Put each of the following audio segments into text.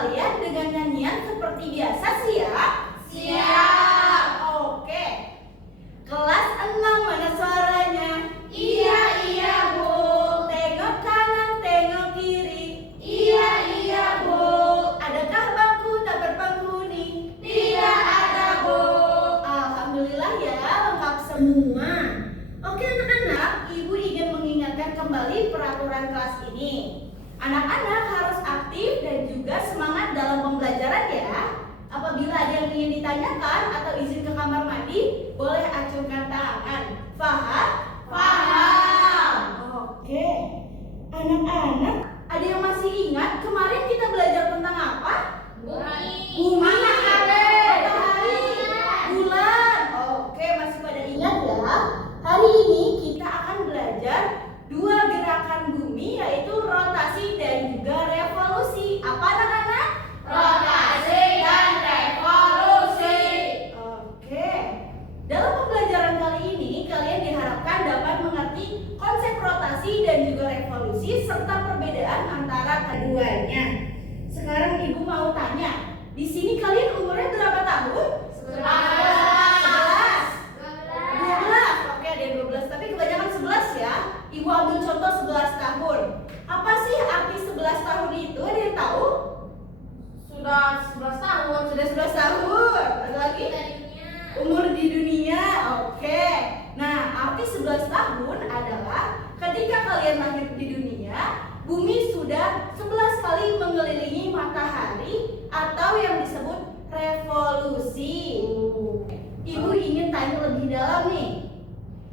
kalian dengan nyanyian seperti biasa siap? Siap. Oke. Kelas 6 mana suaranya? Iya, Bu. Tengok kanan, tengok kiri. Iya, Bu. Adakah bangku tak berpenghuni? Tidak ada, Bu. Alhamdulillah ya, lengkap semua. Oke anak-anak, Ibu ingin mengingatkan kembali peraturan kelas ini. Anak-anak harus aktif dan juga semangat dalam pembelajaran ya. Apabila ada yang ingin ditanyakan atau izin ke kamar mandi, boleh acungkan tangan. Paham? Paham. Oke. Anak-anak, ada yang masih ingat kemarin kita belajar tentang apa? Bumi. Matahari, bulan. Oke, masih pada ingat ya? Hari ini kita akan belajar dua gerakan bumi, yaitu rotasi dan juga revolusi. Apa anak-anak? Rotasi dan revolusi. Oke. Dalam pembelajaran kali ini, kalian diharapkan dapat mengerti konsep rotasi dan juga revolusi serta perbedaan antara keduanya. Sekarang Ibu mau tanya, di sini kalian umurnya berapa tahun? 11. 12. Oke, ada yang 12, tapi kebanyakan 11 ya. Ibu ambil contoh 11 tahun. Apa sih arti 11 tahun itu? Ada yang tahu? Sudah 11 tahun. Sudah 11 tahun. Ada lagi? Umur di dunia. Oke. Nah, arti 11 tahun adalah ketika kalian lahir di dunia, bumi sudah 11 kali mengelilingi matahari atau yang disebut revolusi. Ibu ingin tanya lebih dalam nih.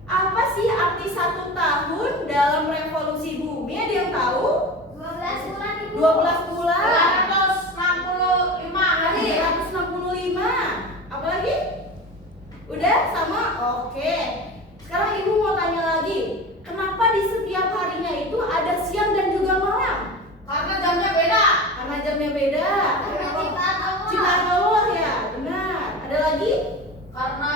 Apa sih arti 1 tahun dalam revolusi bumi? Ada yang tahu? 12 bulan, Ibu. 12 bulan. 365 hari. 365. Apa lagi? Udah sama? Oke. Sekarang Ibu mau tanya lagi. Kenapa di setiap harinya itu ada siang dan juga malam? Karena jamnya beda. Karena jamnya beda. Karena ciptaan Allah. Ciptaan Allah ya, benar. Ada lagi? Karena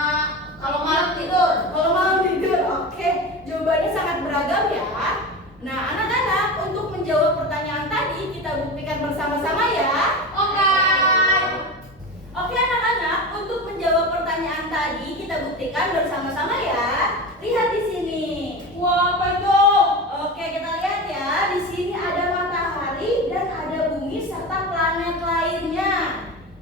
kalau malam tidur. Kalau malam tidur. Oke. Jawabannya sangat beragam ya. Nah, anak-anak, untuk menjawab pertanyaan tadi kita buktikan bersama-sama ya. Oke. Oke anak-anak, untuk menjawab pertanyaan tadi kita buktikan bersama-sama ya. Lihat di sini. Wah, apa itu? Oke, kita lihat ya. Di sini ada matahari dan ada bumi serta planet lainnya.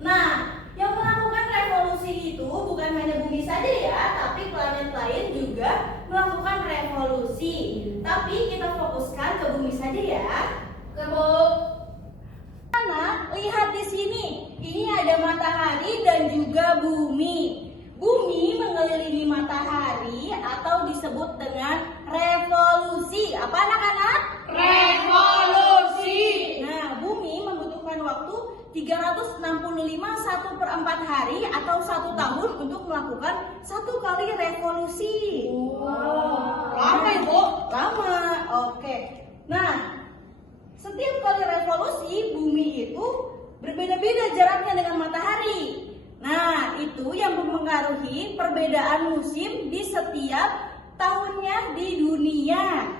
Nah, yang melakukan revolusi itu bukan hanya bumi saja ya, tapi planet lain juga melakukan revolusi. Tapi kita fokuskan ke bumi saja ya. Anak, lihat di sini. Ini ada matahari dan juga bumi. Bumi mengelilingi matahari atau disebut dengan revolusi. Apa anak-anak? Revolusi. Nah, bumi membutuhkan waktu 365 1/4 hari atau 1 tahun untuk melakukan 1 kali revolusi. Lama, Ibu. Lama. Oke. Nah, setiap kali revolusi bumi itu berbeda-beda jaraknya dengan matahari. Nah, itu yang mempengaruhi perbedaan musim di setiap tahunnya di dunia.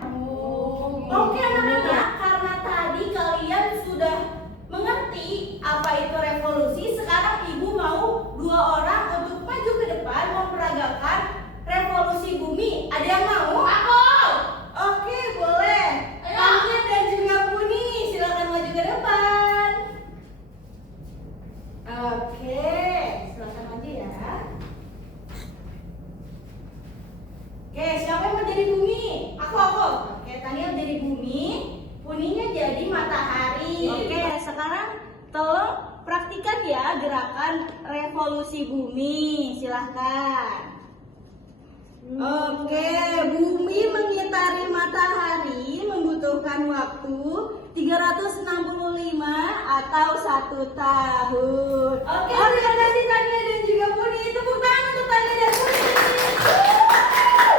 Oke anak-anak, karena tadi kalian sudah mengerti apa itu revolusi, sekarang Ibu mau 2 orang untuk maju ke depan memperagakan revolusi bumi. Ada yang mau? Aku. Oke, boleh. Ayo. Tanya dan juga Puni, silakan maju ke depan. Oke, silakan maju ya. Oke, siapa yang mau jadi bumi? Aku. Oke, Tania jadi bumi, Puninya jadi matahari. Oke, sekarang tolong praktikan ya gerakan revolusi bumi. Silahkan. Oke, bumi mengitari matahari membutuhkan waktu 365 atau 1 tahun. Oke, terima kasih Tania dan juga Puni. Tepuk tangan untuk Tania dan Puni.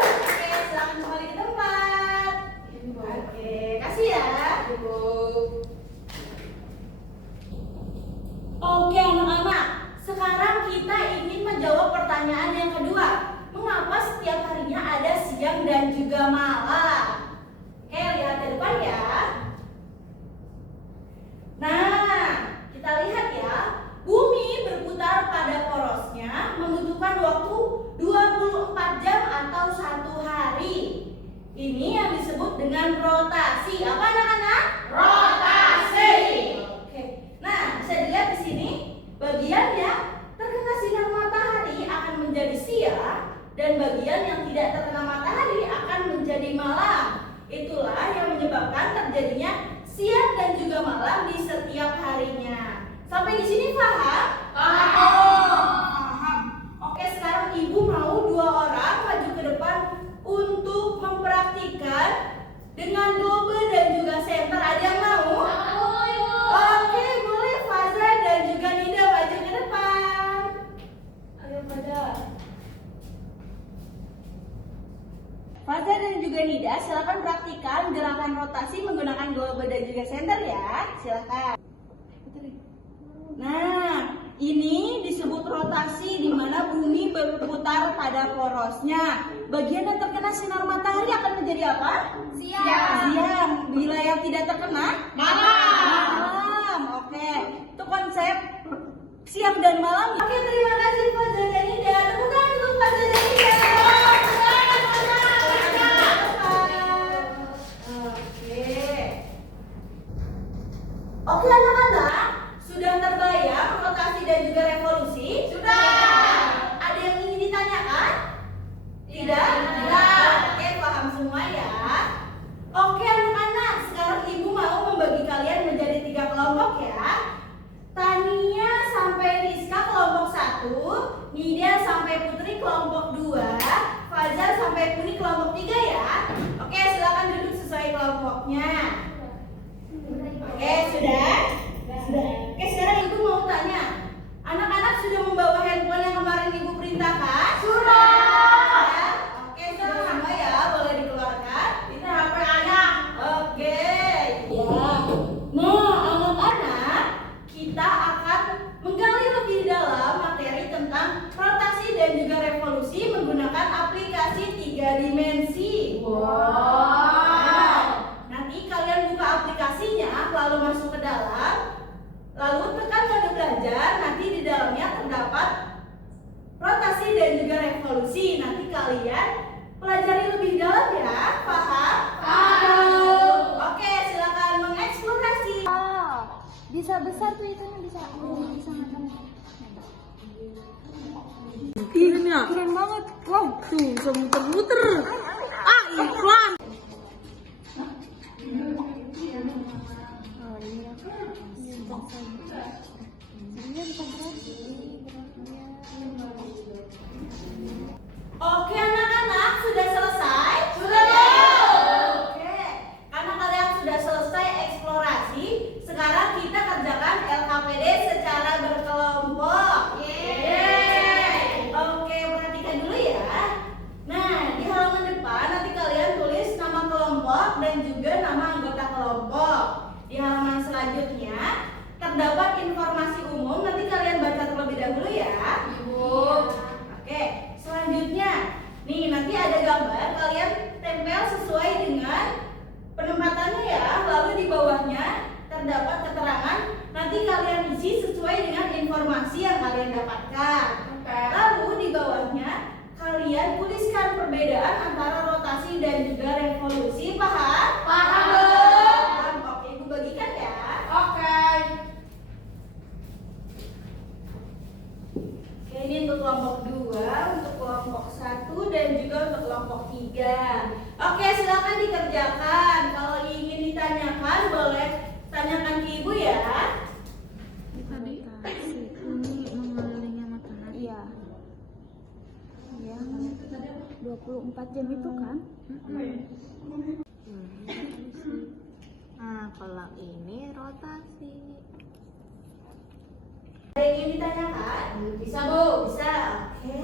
Oke, silakan kembali ke tempat. Oke, kasih ya. Oke anak-anak, sekarang kita ingin menjawab pertanyaan yang kedua. Mengapa setiap harinya ada siang dan juga malam? Oke, lihat ke depan ya. Nah, kita lihat ini yang disebut dengan rotasi. Apa anak-anak? Rotasi. Oke. Nah, bisa dilihat di sini bagiannya terkena sinar matahari akan menjadi siang dan bagian yang tidak terkena matahari akan menjadi malam. Itulah yang menyebabkan terjadinya siang dan juga malam di setiap harinya. Sampai di sini paham? Paham. Oke, sekarang ibu mau 2 orang maju ke depan untuk mempraktikkan dengan globe dan juga senter. Ada yang mau? Oke, boleh Faza dan juga Nida maju ke depan. Ayo pada. Faza dan juga Nida, silakan praktikkan gerakan rotasi menggunakan globe dan juga senter ya. Silakan. Nah, ini disebut rotasi di mana bumi berputar pada porosnya. Bagian yang terkena sinar matahari akan menjadi apa? Siang. Bila yang tidak terkena? Malam. Oke, itu konsep siang dan malam. Oke, terima kasih Faza dan Nida. Tepuk tangan untuk Faza dan Nida. Oke anak-anak, sudah terbayang rotasi dan juga revolusi? Sudah. Ada yang ingin ditanyakan? Tidak? Oke, paham semua ya. Oke anak-anak, sekarang ibu mau membagi kalian menjadi 3 kelompok ya. Tania sampai Rizka kelompok 1, Nida sampai Putri kelompok 2, Fajar sampai Puni kelompok 3 ya. Oke, silakan duduk sesuai kelompoknya. Oke, sudah? Sudah. Oke, sekarang ibu mau tanya. Anak-anak sudah membawa handphone yang kemarin ibu perintahkan? Sudah. Oke, sudah semua ya, boleh dikeluarkan. Ini HP anak. Oke. Ya. Nah, anak-anak, kita akan menggali lebih dalam materi tentang rotasi dan juga revolusi menggunakan aplikasi 3 dimensi. Nah, nanti kalian buka aplikasinya, lalu masuk ke dalam, lalu tekan mode belajar. Nanti di dalamnya terdapat rotasi dan juga revolusi. Nanti kalian pelajari lebih dalam ya. Paham? Paham. Oke, silakan mengeksplorasi. Bisa besar tuh itunya, bisa makan. Keren banget. Wow, tuh bisa muter-muter. Iklan. Oke anak-anak, sudah selesai? Sudah. Oke, karena kalian sudah selesai eksplorasi, sekarang kita kerjakan LKPD secara berkelompok. Yeay. Oke, perhatikan dulu ya. Nah, di halaman depan nanti kalian tulis nama kelompok dan juga nama anggota kelompok. Di halaman selanjutnya terdapat informasi umum, nanti kalian baca terlebih dahulu ya. Ibu. Oke, selanjutnya nih nanti ada gambar, kalian tempel sesuai dengan penempatannya ya. Lalu di bawahnya terdapat keterangan, nanti kalian isi sesuai dengan informasi yang kalian dapatkan. Lalu di bawahnya kalian tuliskan perbedaan antara rotasi dan juga revolusi. Paham? Paham. Oke, ibu bagikan ya. Oke. Oke, ini untuk kelompok 2, untuk kelompok 1 dan juga untuk kelompok 3. Oke, silakan dikerjakan. Kalau ingin ditanyakan boleh tanyakan ke ibu ya. Aplikasi ini mengelilingi matahari. Iya. Yang 24 jam itu kan? Nah, kalau ini rotasi. Ada yang ingin ditanyakan? Bisa bu? Bisa. Oke.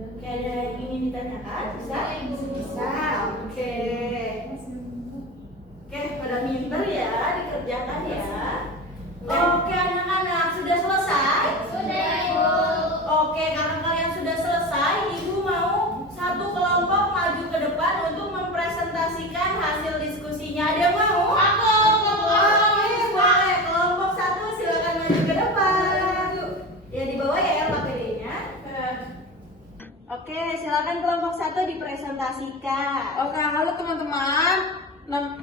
Oke, ada yang ingin ditanyakan? Bisa? Bisa. Oke. Oke, pada pinter ya, dikerjakan ya. Oke anak-anak, sudah selesai? Sudah, Ibu. Oke, karena kalian sudah selesai, ibu mau satu kelompok maju ke depan untuk mempresentasikan hasil diskusinya. Ada yang mau? Aku. Oke, boleh. Silakan kelompok 1 dipresentasikan. Oke, halo teman-teman.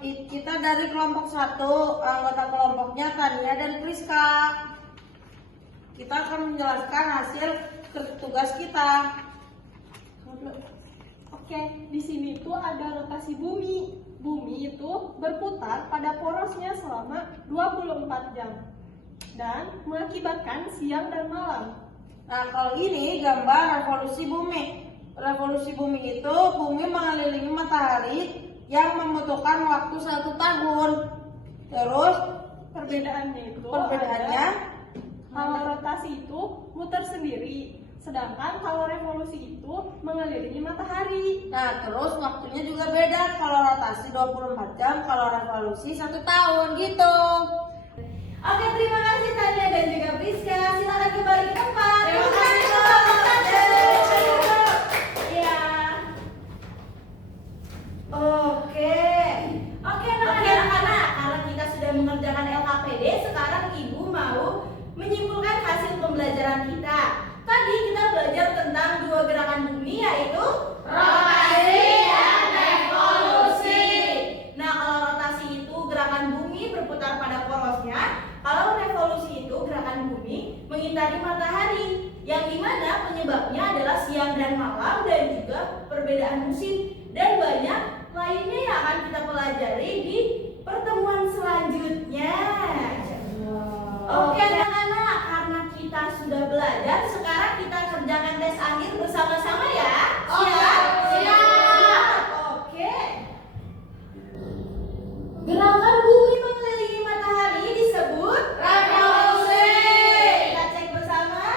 Kita dari kelompok 1, anggota kelompoknya Tania dan Priska. Kita akan menjelaskan hasil tugas kita. Oke, di sini tuh ada rotasi bumi. Bumi itu berputar pada porosnya selama 24 jam dan mengakibatkan siang dan malam. Nah, kalau ini gambar revolusi bumi. Revolusi bumi itu bumi mengelilingi matahari yang membutuhkan waktu 1 tahun. Terus Perbedaannya perbedaannya kalau rotasi itu muter sendiri, sedangkan kalau revolusi itu mengelilingi matahari. nah terus waktunya juga beda. Kalau rotasi 24 jam, kalau revolusi 1 tahun gitu. Oke, terima kasih Tania dan juga Priska. Silakan kembali ke tempat. Terima kasih, Tepuk Dok. tangan untuk Iya. Oke. Oke, anak-anak, karena kita sudah mengerjakan LKPD, sekarang Ibu mau menyimpulkan hasil pembelajaran kita. Tadi kita belajar tentang 2 gerakan bumi, yaitu Rotasi dan revolusi. Nah, kalau rotasi itu gerakan bumi berputar pada porosnya, kalau revolusi itu gerakan bumi mengitari matahari, yang dimana penyebabnya adalah siang dan malam dan juga perbedaan musim dan banyak lainnya yang akan kita pelajari di pertemuan selanjutnya. Oke anak-anak, karena kita sudah belajar, sekarang kita kerjakan tes akhir bersama-sama ya. Siap? Siap. Oke. Gerakan bumi mengelilingi matahari disebut Revolusi. Kita cek bersama.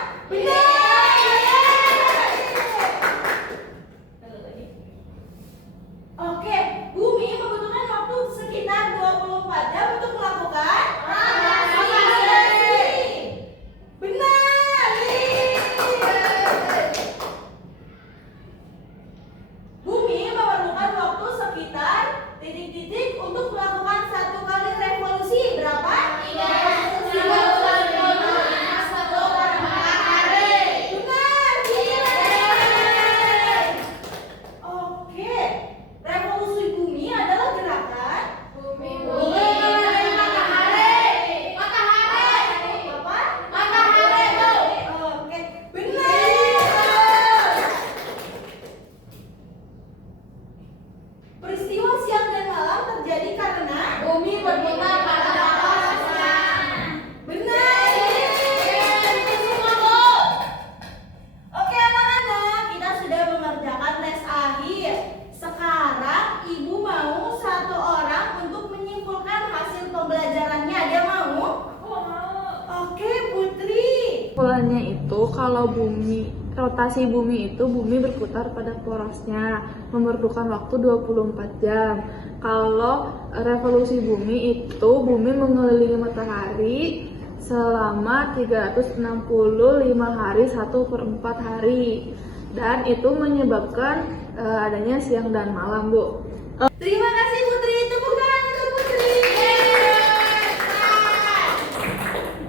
Oke, bumi membutuhkan waktu sekitar 24 jam untuk melakukan Rotasi. Benar. Bumi memerlukan waktu sekitar titik-titik untuk melakukan 1 kali revolusi. Berapa? 31 matahari. Benar. Oke, revolusi bumi adalah gerakan Bumi mengelilingi matahari. apa? Matahari, Bu. Oke, benar. Peristiwa siang dan malam terjadi karena Bumi berputar pada porosnya. benar. Oke anak-anak, kita sudah mengerjakan tes akhir. Sekarang Ibu mau 1 orang untuk menyimpulkan hasil pembelajarannya. Dia mau? Oke, Putri. Kesimpulannya itu kalau rotasi bumi itu bumi berputar pada porosnya memerlukan waktu 24 jam. Kalau revolusi bumi itu bumi mengelilingi matahari selama 365 hari 1/4 hari. Dan itu menyebabkan adanya siang dan malam, Bu. Terima kasih Putri, tepuk tangan untuk Putri.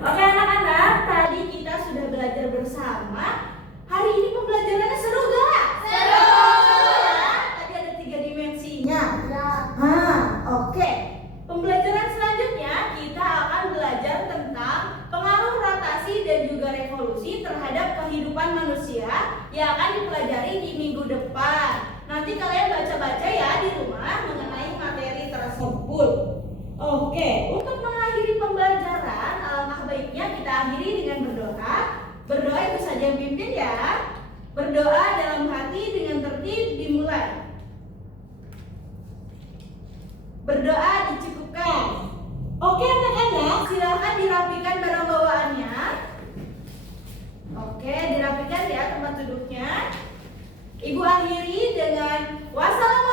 Oke anak-anak, tadi kita sudah belajar bersama. Hari ini pembelajarannya seru gak? Seru. Ya, tadi ada 3 dimensinya. Oke. Pembelajaran selanjutnya kita akan belajar tentang pengaruh rotasi dan juga revolusi terhadap kehidupan manusia yang akan dipelajari di minggu depan. Nanti kalian baca-baca ya di rumah mengenai materi tersebut. Oke, untuk mengakhiri pembelajaran, alangkah baiknya kita akhiri dengan berdoa. Berdoa itu saja yang pimpin ya. Berdoa dalam hati dengan tertib dimulai. Berdoa dicukupkan. Oke anak-anak, silakan dirapikan barang bawaannya. Oke, dirapikan ya tempat duduknya. Ibu akhiri dengan wassalamualaikum